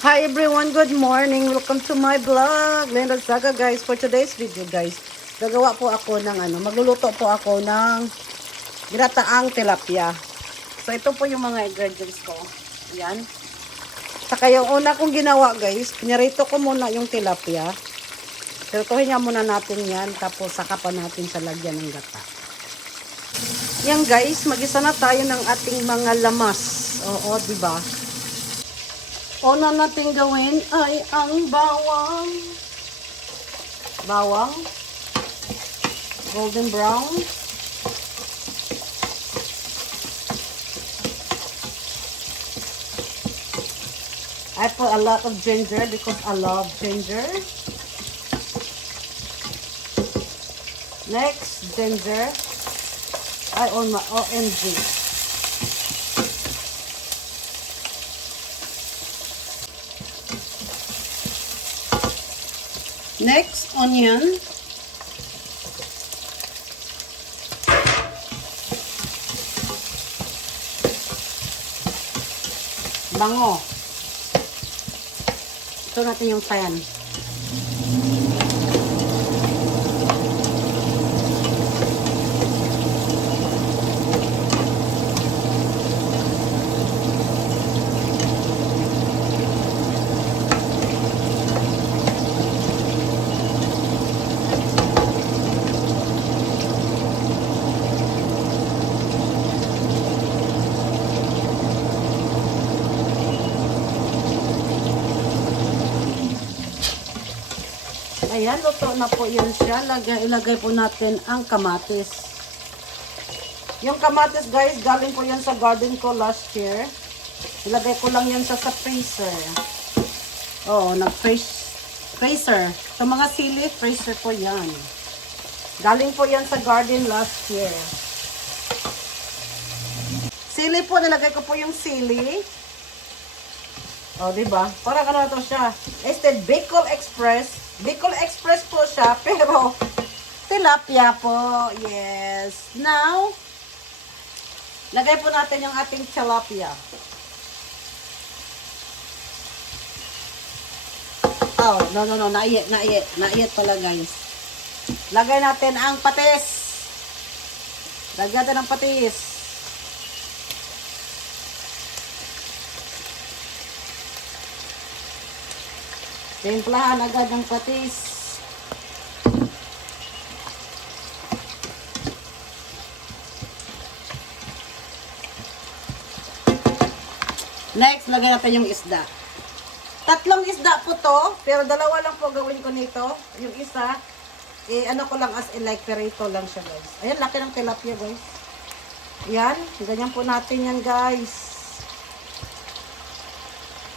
Hi everyone, good morning. Welcome to my vlog. Linda Saga guys. For today's video guys, gagawa po ako ng magluluto po ako ng ginataang tilapia. So ito po yung mga ingredients ko. Yan. Saka yung una kong ginawa guys, pinarito ko muna yung tilapia. Pirutuhin nga muna natin yan, tapos saka pa natin sa lagyan ng gata. Yan guys, mag-isa na tayo ng ating mga lamas. Oo, diba? Una natin gawin ay ang bawang. Bawang. Golden brown. I put a lot of ginger because I love ginger. Next, ginger. I own my OMG. Next, onion. Bango. Ito natin yung pan. Ayan, luto na po yan siya. Ilagay po natin ang kamatis. Yung kamatis guys, galing po yan sa garden ko last year. Ilagay ko lang yan sa freezer. Oo, freezer. Sa mga sili, freezer po yan. Galing po yan sa garden last year. Sili po, nilagay ko po yung sili. O, diba? Parang ano to siya. Este Bicol Express. Bicol Express po siya, pero tilapia po. Yes. Now, lagay po natin yung ating tilapia. Oh, no. Naiyit pala guys. Lagay natin ang patis. Lagyan natin ang patis. Timplahan agad ng patis. Next, lagyan natin yung isda. Tatlong isda po to, pero dalawa lang po gawin ko nito. Yung isa, ano ko lang as like perito lang siya guys. Ayan, laki ng tilapia guys. Yan, ganyan po natin yan guys.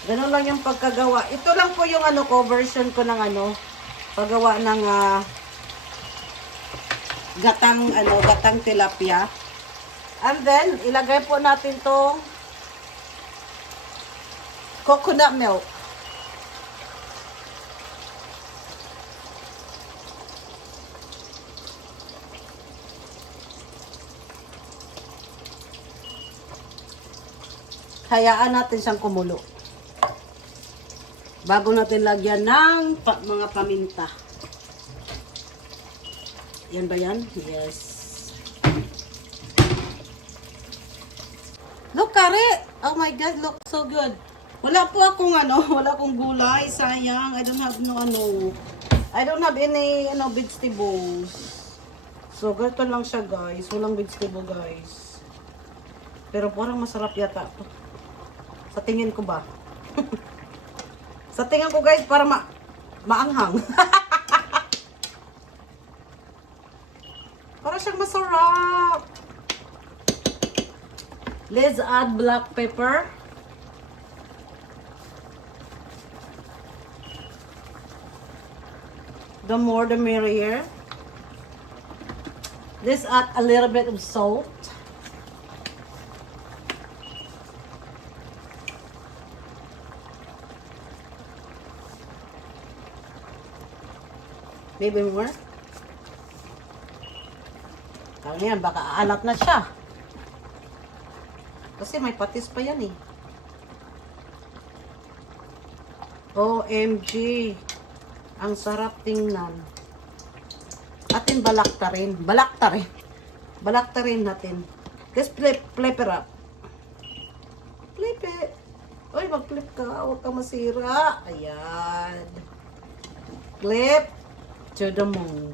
Ganun lang yung pagkagawa. Ito lang po yung version ko ng paggawa ng gatang tilapia. And then, ilagay po natin tong coconut milk. Hayaan natin siyang kumulo. Bago natin lagyan ng mga paminta. Yan ba yan? Yes. Look, kare! Oh my God, look so good. Wala po akong wala akong gulay. Sayang. I don't have I don't have any vegetables. So, ganito lang siya guys. Walang vegetable guys. Pero parang masarap yata to. Sa tingin ko ba? Sa tingin ko guys, para maanghang. Para siyang masarap. Let's add black pepper. The more the merrier. Let's add a little bit of salt. Maybe more. Ano yan, baka aalat na siya. Kasi may patis pa yan eh. OMG. Ang sarap tingnan. Atin balakta rin. Balakta rin. Balakta rin natin. Just flip it up. Flip it. Uy, mag-flip ka. Huwag kang masira. Ayan. Flip to the moon.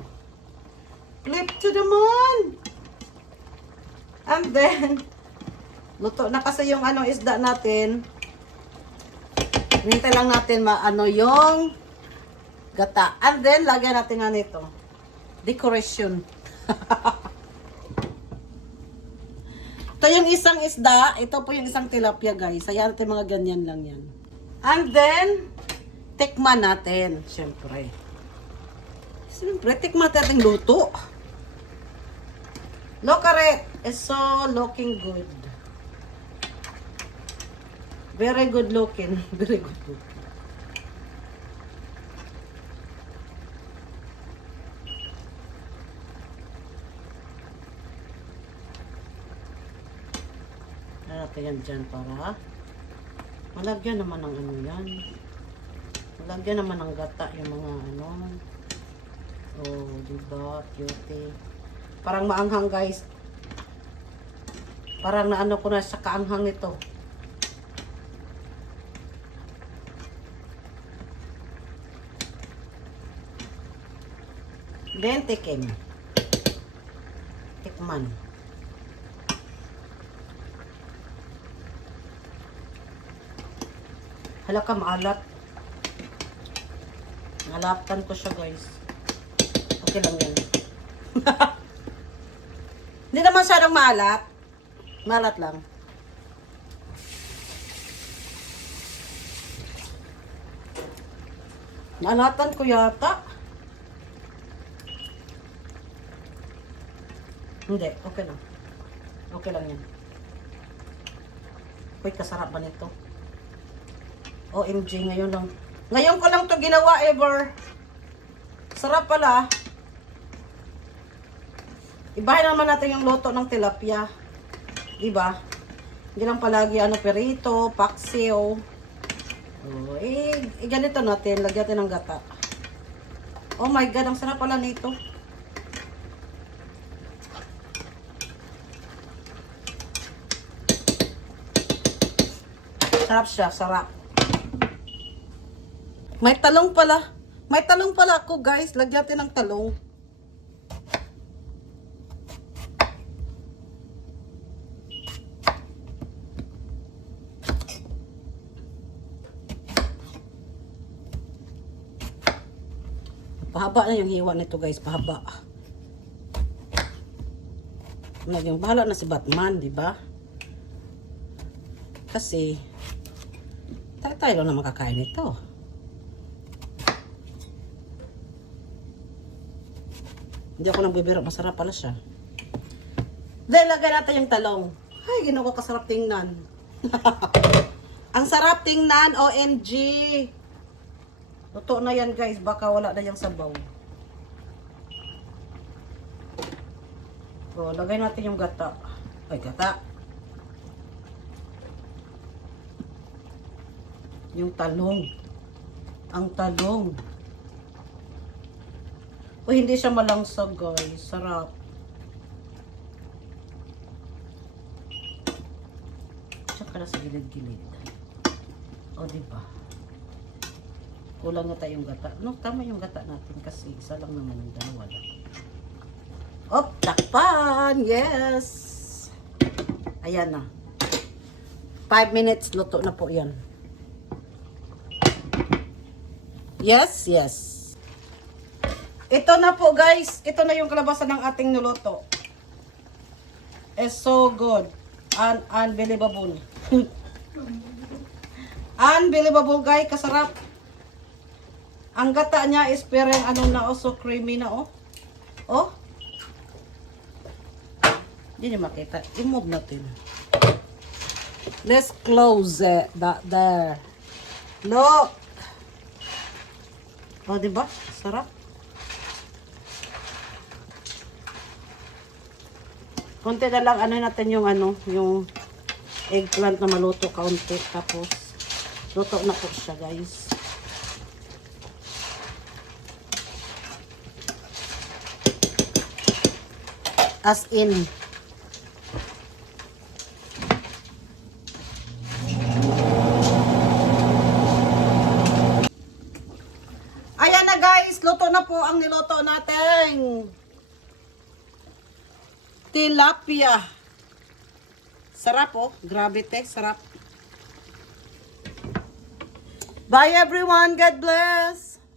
Flip to the moon. And then, luto na kasi yung isda natin. Hintay lang natin yung gata. And then, lagyan natin nga nito. Decoration. Ito yung isang isda. Ito po yung isang tilapia, guys. Ayan natin mga ganyan lang yan. And then, tikman natin. Siyempre. Siyempre, tikman natin luto. Look at it. It's so looking good. Very good looking. Very good looking. Natin yan dyan para malagyan naman ng yan. Malagyan naman ng gata yung mga Oh, diba? Cute. Parang maanghang, guys. Parang ko na sa kaanghang nito. Then, tikman. Hala ka, maalat. Nalaptan ko siya, guys. Okay lang yan. Hindi naman masyadong maalat. Maalat lang. Naalatan ko yata. Hindi, okay lang. Okay lang yan. Uy, kasarap ba nito? OMG, ngayon lang. Ngayon ko lang to ginawa ever. Sarap pala. Ibahin naman natin yung luto ng tilapia. Diba? Hindi lang palagi perito, paksiw. Ganito natin. Lagyan natin ng gata. Oh my God, ang sarap pala nito. Sarap siya, sarap. May talong pala. May talong pala ako, guys. Lagyan natin ng talong. Pahaba na yung hiwa nito, guys. Pahaba. Yung bahala na si Batman, di ba? Kasi tayo lang na makakain ito. Hindi ako nagbibiro. Masarap pala siya. Then, lagay natin yung talong. Ay, ginawa ko kasarap tingnan. Ang sarap tingnan, OMG. Luto na yan, guys. Baka wala na yung sabaw. So, lagay natin yung gata. Ay, gata. Yung talong. Ang talong. O, hindi siya malangsag, guys. Sarap. Tsaka na sa gilid-gilid. O, diba? Kulang na tayong gata. No, tama yung gata natin kasi isa lang naman yung dalawa lang. Op, takpan! Yes! Ayan na. 5 minutes, luto na po yan. Yes, yes. Ito na po, guys. Ito na yung kalabasan ng ating niluto. It's so good. Unbelievable. Unbelievable, guys. Kasarap. Ang gata niya is parang so creamy na, oh. Oh. Hindi niyo makita. I-move natin. Let's close it. That there. Look. Oh, diba? Sarap. Konti na lang natin yung yung eggplant na maluto kaunti, tapos luto na po siya, guys. As in. Ayan na guys, luto na po ang niluto natin. Tilapia. Sarap oh, grabe te, sarap. Bye everyone, God bless.